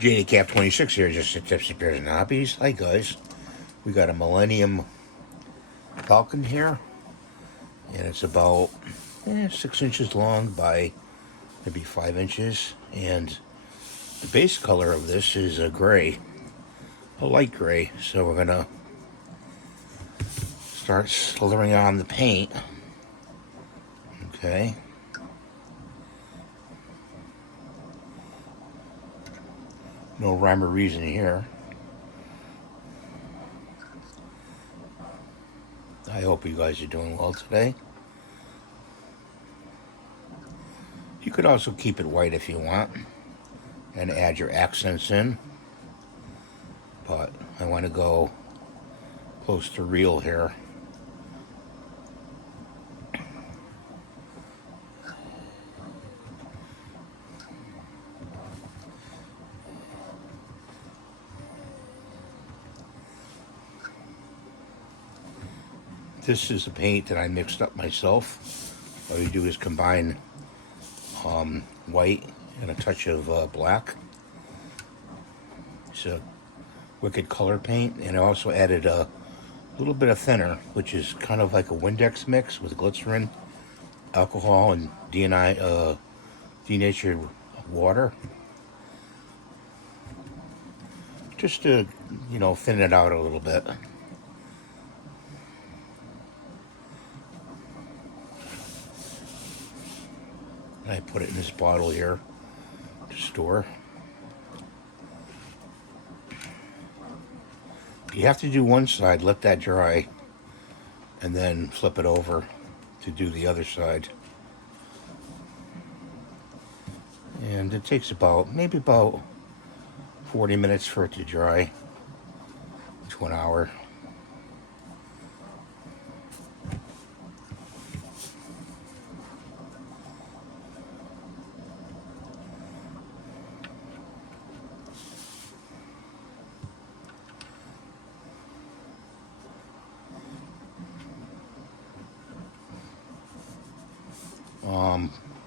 JDCap26 here, just a tips, repairs, and hobbies. Hi guys, we got a Millennium Falcon here, and it's about 6 inches long by maybe 5 inches, and the base color of this is a gray, a light gray. So we're gonna start slithering on the paint. Okay. No rhyme or reason here. I hope you guys are doing well today. You could also keep it white if you want and add your accents in, but I want to go close to real here. This is the paint that I mixed up myself. All you do is combine white and a touch of black. It's a wicked color paint, and I also added a little bit of thinner, which is kind of like a Windex mix with glycerin, alcohol, and denatured water, just to thin it out a little bit. I put it in this bottle here to store. You have to do one side, let that dry, and then flip it over to do the other side. And it takes maybe about 40 minutes for it to dry to an hour.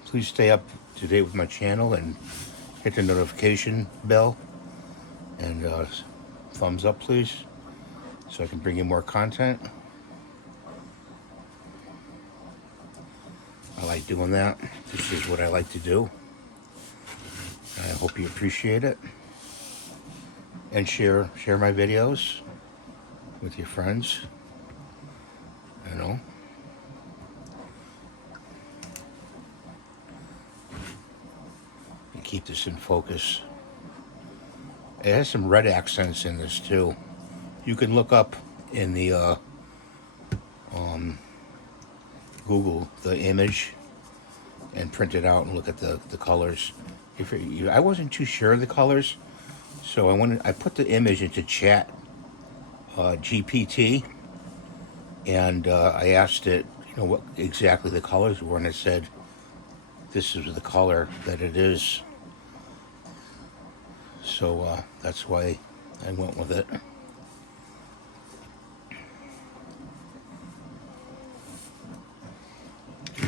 Please stay up to date with my channel and hit the notification bell, and thumbs up please, so I can bring you more content. I like doing that. This is what I like to do. I hope you appreciate it, and share my videos with your friends. Keep this in focus. It has some red accents in this too. You can look up in the Google the image and print it out and look at the colors. I wasn't too sure of the colors, so I put the image into Chat GPT, and I asked it what exactly the colors were, and it said this is the color that it is. So that's why I went with it.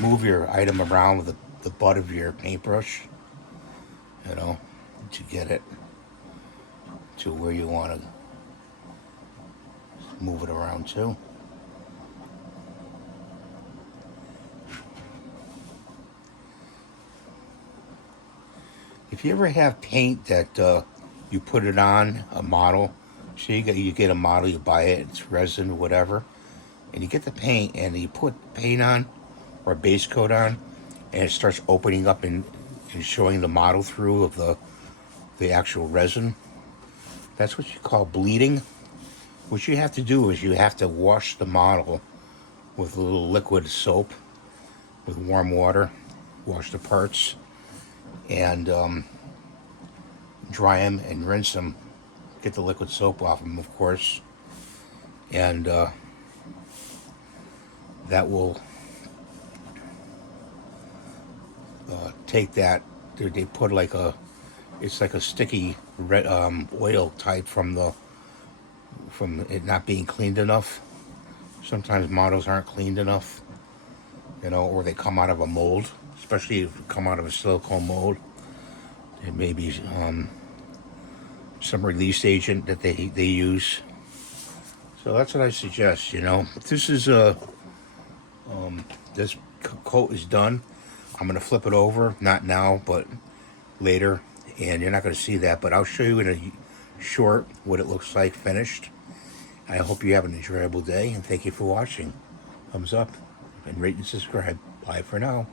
Move your item around with the butt of your paintbrush, to get it to where you want to move it around to. If you ever have paint that you put it on a model, so you get a model, you buy it, it's resin or whatever, and you get the paint and you put paint on or a base coat on, and it starts opening up and showing the model through of the actual resin. That's what you call bleeding. What you have to do is you have to wash the model with a little liquid soap with warm water, wash the parts, and dry them and rinse them. Get the liquid soap off them, of course, and that will take that. They put it's like a sticky red oil type from it not being cleaned enough. Sometimes models aren't cleaned enough, or they come out of a mold, especially if they come out of a silicone mold. It may be some release agent that they use. So that's what I suggest. This is this coat is done. I'm gonna flip it over, not now, but later, and you're not gonna see that. But I'll show you in a short what it looks like finished. I hope you have an enjoyable day, and thank you for watching. Thumbs up and rate and subscribe. Bye for now.